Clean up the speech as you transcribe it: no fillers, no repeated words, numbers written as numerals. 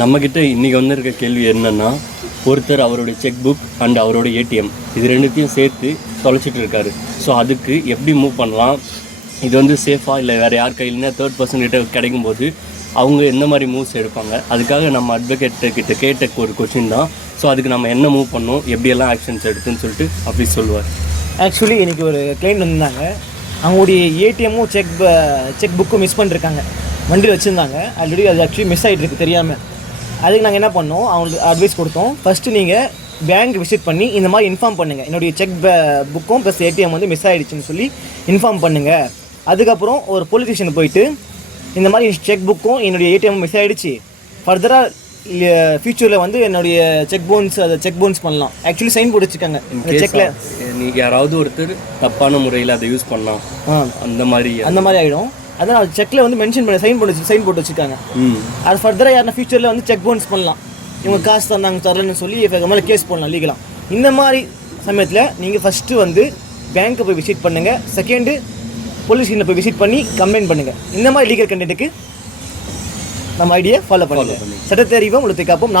நம்மக்கிட்ட இன்றைக்கி வந்திருக்க கேள்வி என்னென்னா, ஒருத்தர் அவருடைய செக் புக் அண்ட் அவரோட ஏடிஎம் இது ரெண்டுத்தையும் சேர்த்து தொலைச்சிட்டு இருக்காரு. ஸோ அதுக்கு எப்படி மூவ் பண்ணலாம், இது வந்து சேஃபாக இல்லை வேறு யார் கையிலனா தேர்ட் பர்சன் கிட்ட கிடைக்கும்போது அவங்க என்ன மாதிரி மூவ்ஸ் எடுப்பாங்க, அதுக்காக நம்ம அட்வொகேட்டுக்கிட்ட கேட்ட ஒரு கொஷின் தான். ஸோ அதுக்கு நம்ம என்ன மூவ் பண்ணோம், எப்படியெல்லாம் ஆக்ஷன்ஸ் எடுத்துன்னு சொல்லிட்டு அப்படி சொல்லுவார். ஆக்சுவலி இன்றைக்கி ஒரு கிளைண்ட் வந்திருந்தாங்க. அவங்களுடைய ஏடிஎம்மும் செக் புக்கும் மிஸ் பண்ணிருக்காங்க. வண்டியில் வச்சுருந்தாங்க. ஆல்ரெடி அது ஆக்சுவலி மிஸ் ஆகிட்டு இருக்குது தெரியாமல். அதுக்கு நாங்கள் என்ன பண்ணோம், அவங்களுக்கு அட்வைஸ் கொடுத்தோம். ஃபஸ்ட்டு நீங்கள் பேங்க் விசிட் பண்ணி இந்த மாதிரி இன்ஃபார்ம் பண்ணுங்கள், என்னுடைய செக் புக்கும் ப்ளஸ் ஏடிஎம் வந்து மிஸ் ஆகிடுச்சின்னு சொல்லி இன்ஃபார்ம் பண்ணுங்கள். அதுக்கப்புறம் ஒரு போலீஸ் ஸ்டேஷன் போயிட்டு இந்த மாதிரி செக் புக்கும் என்னுடைய ஏடிஎம் மிஸ் ஆகிடுச்சு, ஃபர்தராக ஃபியூச்சரில் வந்து என்னுடைய செக் பவுன்ஸ் பண்ணலாம். ஆக்சுவலி சைன் போட்டு வச்சுருக்காங்க செக்கில். நீங்கள் யாராவது ஒருத்தர் தப்பான முறையில் அதை யூஸ் பண்ணலாம், அந்த மாதிரி ஆகிடும். அதான் அது செக்கில் வந்து மென்ஷன் பண்ணி சைன் போட்டு வச்சுருக்காங்க. அது ஃபர்தராக யாருன்னா ஃபியூச்சரில் வந்து செக் பவுன்ஸ் பண்ணலாம், இவங்க காசு தந்தாங்க தரலன்னு சொல்லி மேலே கேஸ் போடலாம் லீகலாம். இந்த மாதிரி சமயத்தில் நீங்கள் ஃபஸ்ட்டு வந்து பேங்க்கை போய் விசிட் பண்ணுங்கள். செகண்டு போலீஸ் ஸ்டேஷனில் போய் விசிட் பண்ணி கம்ப்ளைண்ட் பண்ணுங்கள். இந்த மாதிரி லீகல் கண்டென்ட்டுக்கு நம்ம ஐடியா ஃபாலோ பண்ணுங்கள். சட்டத்தை அறிவோம், உலகத்தை காப்போம்.